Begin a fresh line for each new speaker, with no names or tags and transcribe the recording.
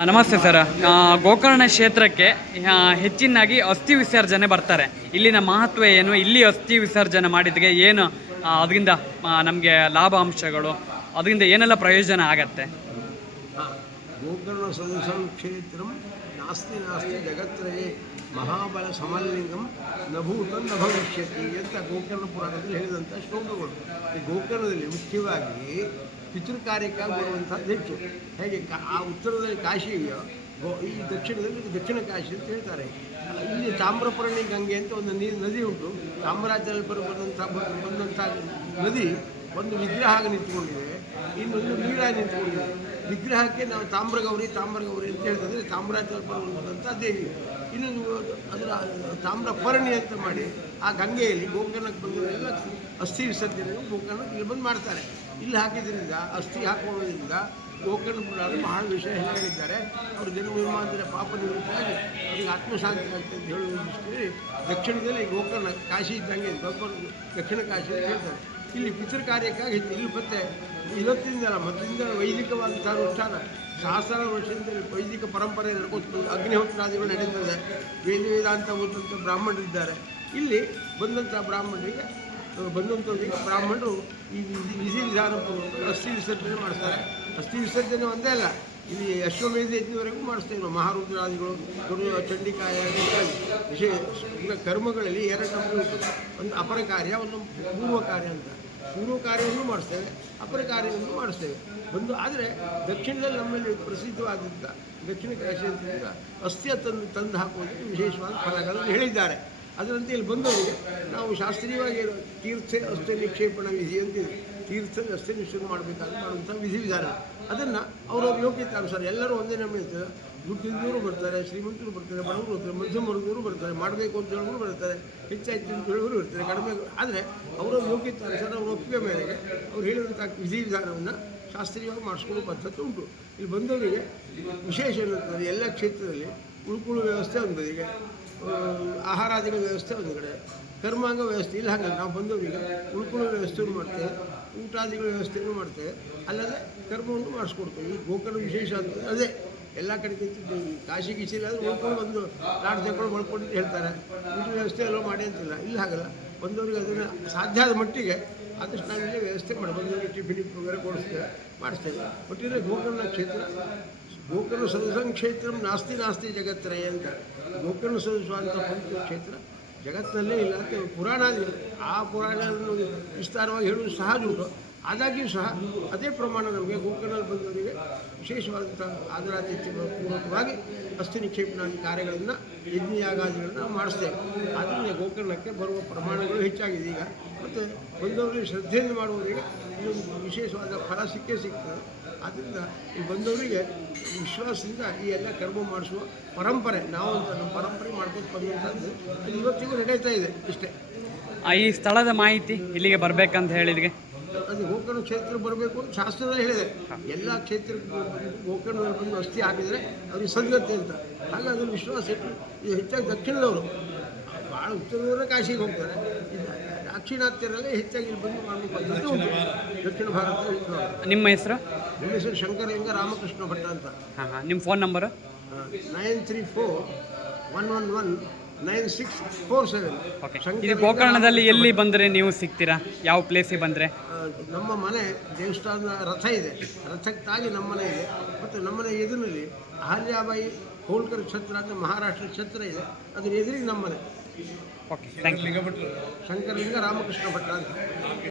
ನಮಸ್ತೆ ಸರ್. ಗೋಕರ್ಣ ಕ್ಷೇತ್ರಕ್ಕೆ ಹೆಚ್ಚಿನಾಗಿ ಅಸ್ಥಿ ವಿಸರ್ಜನೆ ಬರ್ತಾರೆ. ಇಲ್ಲಿನ ಮಹತ್ವ ಏನು? ಇಲ್ಲಿ ಅಸ್ಥಿ ವಿಸರ್ಜನೆ ಮಾಡಿದ್ಗೆ ಏನು? ಅದರಿಂದ ನಮಗೆ ಲಾಭಾಂಶಗಳು, ಅದರಿಂದ ಏನೆಲ್ಲ ಪ್ರಯೋಜನ ಆಗತ್ತೆ?
ಗೋಕರ್ಣ ಕ್ಷೇತ್ರ ನಾಸ್ತಿ ನಾಸ್ತಿ ಜಗತ್ರಯೇ ಮಹಾಬಲ ಸಮಲಿಂಗಂ ನಭೂತ ನ ಅಂತ ಗೋಕರ್ಣ ಪುರಾಣದಲ್ಲಿ ಹೇಳಿದಂಥ ಶ್ಲೋಕಗಳು. ಈ ಗೋಕರ್ಣದಲ್ಲಿ ಮುಖ್ಯವಾಗಿ ಪಿತೃಕಾರ್ಯಕ್ಕಾಗಿ ಬರುವಂಥದ್ದು ಹೆಚ್ಚು ಹೇಗೆ ಕಾ ಆ ಉತ್ತರದಲ್ಲಿ ಕಾಶಿ ಗೋ ಈ ದಕ್ಷಿಣದಲ್ಲಿ ದಕ್ಷಿಣ ಕಾಶಿ ಅಂತ ಹೇಳ್ತಾರೆ. ಇಲ್ಲಿ ತಾಮ್ರಪರ್ಣಿ ಗಂಗೆ ಅಂತ ಒಂದು ನದಿ ಉಂಟು. ತಾಮ್ರಾಜ್ಯದಲ್ಲಿ ಬರುವಂಥ ಬಂದಂಥ ಬಂದಂಥ ನದಿ ಒಂದು ವಿಗ್ರಹ ಆಗಿ ನಿಂತ್ಕೊಂಡಿದೆ ಇನ್ನೊಂದು ನೀರಾಗಿ ನಿಂತ್ಕೊಂಡಿದೆ ವಿಗ್ರಹಕ್ಕೆ ನಾವು ತಾಮ್ರಗೌರಿ ತಾಮ್ರಗೌರಿ ಅಂತ ಚಾಮರಾಜನಲ್ಲಿ ಬರುವಂಥ ದೇವಿ. ಇನ್ನೊಂದು ಅದರ ತಾಮ್ರಪರ್ಣಿ ಅಂತ ಮಾಡಿ ಆ ಗಂಗೆಯಲ್ಲಿ ಗೋಕರ್ಣಕ್ಕೆ ಬಂದವರೆಲ್ಲ ಅಸ್ಥಿ ವಿಸರ್ಜನೆ ಗೋಕರ್ಣಕ್ಕೆ ಇಲ್ಲಿ ಬಂದು ಮಾಡ್ತಾರೆ. ಇಲ್ಲಿ ಹಾಕಿದ್ರಿಂದ, ಅಸ್ಥಿ ಹಾಕೊಳ್ಳೋದ್ರಿಂದ ಗೋಕರ್ಣ ಪುರಾಣ ಬಹಳ ವಿಷಯ ಹೇಳಿದ್ದಾರೆ ಅವರು ಜನ ನಿರ್ಮಾಂತರ ಪಾಪ ನಿವೃತ್ತಿಯಾಗಿ ಅವರಿಗೆ ಆತ್ಮಶಾಂತಿ ಆಗ್ತದೆ ಅಂತ ಹೇಳುವ ದೃಷ್ಟಿಯಲ್ಲಿ ದಕ್ಷಿಣದಲ್ಲಿ ಗೋಕರ್ಣ ಕಾಶಿ ಇದ್ದಂಗೆ ಇದೆ. ಗೋಕರ್ಣ ದಕ್ಷಿಣ ಕಾಶಿ ಹೇಳ್ತಾರೆ. ಇಲ್ಲಿ ಪಿತೃ ಕಾರ್ಯಕ್ಕಾಗಿ ಇಲ್ಲಿ ಮತ್ತೆ ಇವತ್ತಿಂದಲ್ಲ ಮೊದಲಿಂದ ವೈದಿಕವಾದಂಥ ಅನುಷ್ಠಾನ. ಸಹಸ್ರ ವರ್ಷದಿಂದ ವೈದಿಕ ಪರಂಪರೆ ನಡ್ಕೊಂಡು ಅಗ್ನಿಹೋತ್ರಾದಿಗಳು ನಡೀತದೆ ವೇದ ವೇದಾಂತ ಓದಂಥ ಬ್ರಾಹ್ಮಣರಿದ್ದಾರೆ ಇಲ್ಲಿ ಬಂದಂಥ ಬ್ರಾಹ್ಮಣರಿಗೆ ಬಂದಂಥವರಿಗೆ ಬ್ರಾಹ್ಮಣರು ಈ ವಿಧಿ ವಿಧಿ ವಿಧಾನ ಅಸ್ಥಿ ವಿಸರ್ಜನೆ ಮಾಡ್ತಾರೆ ಅಸ್ಥಿ ವಿಸರ್ಜನೆ ಒಂದೇ ಅಲ್ಲ, ಇಲ್ಲಿ ಅಶ್ವಮೇಧ ಯಜ್ಞವರೆಗೂ ಮಾಡಿಸ್ತೇವೆ ಮಹಾರುದ್ರಾದಿಗಳು ಗುರು ಚಂಡಿಕಾಯ, ಇತ್ಯಾದಿ. ಈಗ ಕರ್ಮಗಳಲ್ಲಿ ಎರಡು ನಮಗೆ ಉಂಟು. ಒಂದು ಅಪರ ಕಾರ್ಯ, ಒಂದು ಪೂರ್ವ ಕಾರ್ಯ ಅಂತ. ಪೂರ್ವ ಕಾರ್ಯವನ್ನು ಮಾಡಿಸ್ತೇವೆ ಅಪರ ಕಾರ್ಯವನ್ನು ಮಾಡಿಸ್ತೇವೆ ಒಂದು ಆದರೆ ದಕ್ಷಿಣದಲ್ಲಿ ನಮ್ಮಲ್ಲಿ ಪ್ರಸಿದ್ಧವಾದಂಥ ದಕ್ಷಿಣ ಕಾಶಿ ಅಂತ ಅಸ್ಥಿಯ ತಂದು ತಂದು ಹಾಕುವುದಕ್ಕೆ ವಿಶೇಷವಾದ ಫಲಗಳನ್ನು ಹೇಳಿದ್ದಾರೆ. ಅದರಂತೆ ಇಲ್ಲಿ ಬಂದವರಿಗೆ ನಾವು ಶಾಸ್ತ್ರೀಯವಾಗಿ ತೀರ್ಥ ಅಸ್ಥಿ ನಿಕ್ಷೇಪಣ ವಿಧಿ ಅಂತಿದೆ. ತೀರ್ಥ ಅಸ್ಥಿ ನಿಕ್ಷೇಪ ಮಾಡಬೇಕಾದ್ರೆ ಮಾಡುವಂಥ ವಿಧಿವಿಧಾನ. ಅದನ್ನು ಅವರವ್ರ ಯೋಗ್ಯತೆ ಅನುಸಾರ ಎಲ್ಲರೂ ಒಂದೇ ನಮ್ಮ ದುಡ್ಡಿದ್ದವರು ಬರ್ತಾರೆ, ಶ್ರೀಮಂತರು ಬರ್ತಾರೆ, ಬಡವರು ಬರ್ತಾರೆ, ಮಧ್ಯಮ ವರ್ಗದವರು ಬರ್ತಾರೆ, ಮಾಡಬೇಕು ಅಂತ ಹೇಳೋರು ಬರ್ತಾರೆ, ಹೆಚ್ಚಾಯ್ತು ಅಂತ ಹೇಳೋರು ಬರ್ತಾರೆ ಕಡಿಮೆ ಆದರೆ ಅವರ ಯೋಗ್ಯತೆ ಅನುಸಾರ ಅವರ ಒಪ್ಪಿಗೆ ಮೇರೆಗೆ ಅವ್ರು ಹೇಳಿದಂಥ ವಿಧಿವಿಧಾನವನ್ನು ಶಾಸ್ತ್ರೀಯವಾಗಿ ಮಾಡಿಸ್ಕೊಳ್ಳೋ ಪದ್ಧತಿ ಉಂಟು. ಇಲ್ಲಿ ಬಂದವರಿಗೆ ವಿಶೇಷ ಏನಂತಂದರೆ ಎಲ್ಲ ಕ್ಷೇತ್ರದಲ್ಲಿ ಉಳ್ಕೊಳ್ಳೋ ವ್ಯವಸ್ಥೆ ಒಂದು ಈಗ ಆಹಾರಾದಿಗಳ ವ್ಯವಸ್ಥೆ ಒಂದು ಕಡೆ, ಕರ್ಮಾಂಗ ವ್ಯವಸ್ಥೆ ಇಲ್ಲ ಹಾಗೆ ನಾವು ಬಂದವರಿಗೆ ಉಳ್ಕೊಳ್ಳೋ ವ್ಯವಸ್ಥೆಯನ್ನು ಮಾಡ್ತೇವೆ, ಊಟಾದಿಗಳ ವ್ಯವಸ್ಥೆಯನ್ನು ಮಾಡ್ತೇವೆ, ಅಲ್ಲದೆ ಕರ್ಮವನ್ನು ಮಾಡಿಸ್ಕೊಡ್ತೇವೆ. ಈ ಗೋಕರ್ಣ ವಿಶೇಷ ಅಂತಂದರೆ ಅದೇ. ಎಲ್ಲ ಕಡೆ ಕಾಶಿ ಗೀಶಿ ಇಲ್ಲಾಂದ್ರೆ ಉಳ್ಕೊಂಡು ಬಂದು ಲಾಡ್ ತಗೊಂಡು ಮಲ್ಕೊಂಡು ಹೇಳ್ತಾರೆ. ಇದು ವ್ಯವಸ್ಥೆ ಎಲ್ಲ ಮಾಡಿ ಅಂತಿಲ್ಲ. ಇಲ್ಲ ಹಾಗಲ್ಲ. ಬಂದವ್ರಿಗೆ ಅದನ್ನು ಸಾಧ್ಯ ಆದ ಮಟ್ಟಿಗೆ ಆದಷ್ಟು ನಾವಿಲ್ಲೇ ವ್ಯವಸ್ಥೆ ಮಾಡಿ. ಬಂದವರಿಗೆ ಟಿಫಿನ್ ಪ್ರೋಗ್ರಾಮ್ ಕೊಡಿಸ್ತೇವೆ ಮಾಡಿಸ್ತೇವೆ ಒಟ್ಟಿಗೆ ಗೋಕರ್ಣ ಕ್ಷೇತ್ರ. ಗೋಕರ್ಣ ಸದಸ್ಯ ಕ್ಷೇತ್ರ ನಾಸ್ತಿ ನಾಸ್ತಿ ಜಗತ್ತರೇ ಅಂತ. ಗೋಕರ್ಣ ಅಂತ ಪವಿತ್ರ ಕ್ಷೇತ್ರ. ಜಗತ್ತಿನಲ್ಲೇ ಇಲ್ಲ ಅಂತ ಪುರಾಣ. ಆ ಪುರಾಣ ವಿಸ್ತಾರವಾಗಿ ಹೇಳುವುದು ಸಹಜ ಉಂಟು ಆದಾಗ್ಯೂ ಸಹ ಅದೇ ಪ್ರಮಾಣ ನಮಗೆ ಗೋಕರ್ಣದಲ್ಲಿ ಬಂದವರಿಗೆ ವಿಶೇಷವಾದಂಥ ಆದರಾತಿಥ್ಯ ಪೂರ್ವಕವಾಗಿ ಅಸ್ಥಿ ನಿಕ್ಷೇಪಣಾದಿ ಕಾರ್ಯಗಳನ್ನು ಯಜ್ಞಯಾಗಾದಿಗಳನ್ನು ನಾವು ಮಾಡಿಸ್ತೇವೆ. ಆದ್ದರಿಂದ ಗೋಕರ್ಣಕ್ಕೆ ಬರುವ ಪ್ರಮಾಣಗಳು ಹೆಚ್ಚಾಗಿದೆ. ಈಗ ಮತ್ತು ಬಂದವರಿಗೆ ಶ್ರದ್ಧೆಯಿಂದ ಮಾಡುವವರಿಗೆ ಇದೊಂದು ವಿಶೇಷವಾದ ಫಲ ಸಿಕ್ಕೇ ಸಿಗ್ತದೆ. ಆದ್ದರಿಂದ ಈ ಬಂದವರಿಗೆ ವಿಶ್ವಾಸದಿಂದ ಈ ಎಲ್ಲ ಕರ್ಮ ಮಾಡಿಸುವ ಪರಂಪರೆ, ನಾವು ಅಂತ ನಮ್ಮ ಪರಂಪರೆ ಮಾಡ್ಕೊಂಡು ಬಂದಂಥದ್ದು ಇವತ್ತಿಗೂ ನಡೀತಾ ಇದೆ ಇಷ್ಟೇ.
ಈ ಸ್ಥಳದ ಮಾಹಿತಿ ಇಲ್ಲಿಗೆ ಬರಬೇಕಂತ ಹೇಳಿದ್ಗೆ
ಅದು ಗೋಕರ್ಣ ಕ್ಷೇತ್ರ ಬರಬೇಕು ಅಂತ ಶಾಸ್ತ್ರದಲ್ಲಿ ಹೇಳಿದೆ. ಎಲ್ಲ ಕ್ಷೇತ್ರಕ್ಕೂ ಗೋಕರ್ಣದಲ್ಲಿ ಬಂದು ಅಸ್ಥಿ ಹಾಕಿದರೆ ಅವ್ರಿಗೆ ಸದ್ಗತಿ ಅಂತ. ಹಾಗೆ ಅದನ್ನು ವಿಶ್ವಾಸ ಇಟ್ಟು ಇದು ಹೆಚ್ಚಾಗಿ ದಕ್ಷಿಣದವರು. ಭಾಳ ಉತ್ತರದವರೇ ಕಾಶಿಗೆ ಹೋಗ್ತಾರೆ. ಇದು ದಾಕ್ಷಿಣಾತ್ಯರಲ್ಲೇ ಹೆಚ್ಚಾಗಿ ಇಲ್ಲಿ ಬಂದು ಮಾಡಬೇಕು. ಪದ್ಧತಿ ಉಂಟು. ದಕ್ಷಿಣ ಭಾರತ
ನಿಮ್ಮ ಹೆಸರು?
ನಿಮ್ಮ ಹೆಸರು ಶಂಕರಲಿಂಗ ರಾಮಕೃಷ್ಣ ಭಟ್ಟ ಅಂತ.
ನಿಮ್ಮ phone number
nine three four one one one nine six four seven.
Okay ಇದು ಗೋಕರ್ಣದಲ್ಲಿ ಎಲ್ಲಿ ಬಂದರೆ ನೀವು ಸಿಗ್ತೀರಾ? ಯಾವ ಪ್ಲೇಸಿಗೆ ಬಂದರೆ?
ನಮ್ಮ ಮನೆ ದೇವಸ್ಥಾನದ ರಥ ಇದೆ. ರಥಕ್ಕೆ ತಾಗಿ ನಮ್ಮ ಮನೆ ಇದೆ. ಮತ್ತು ನಮ್ಮನೆ ಎದುರಿನಲ್ಲಿ ಅಹಲ್ಯಾಬಾಯಿ ಹೋಳ್ಕರ್ ಛತ್ರ ಅಂತ ಮಹಾರಾಷ್ಟ್ರ ಛತ್ರ ಇದೆ. ಅದ್ರ ಎದುರಿಗೆ ನಮ್ಮ ಮನೆ.
Okay thank you
Shankaralinga Ramakrishna Bhatt ಅಂತ.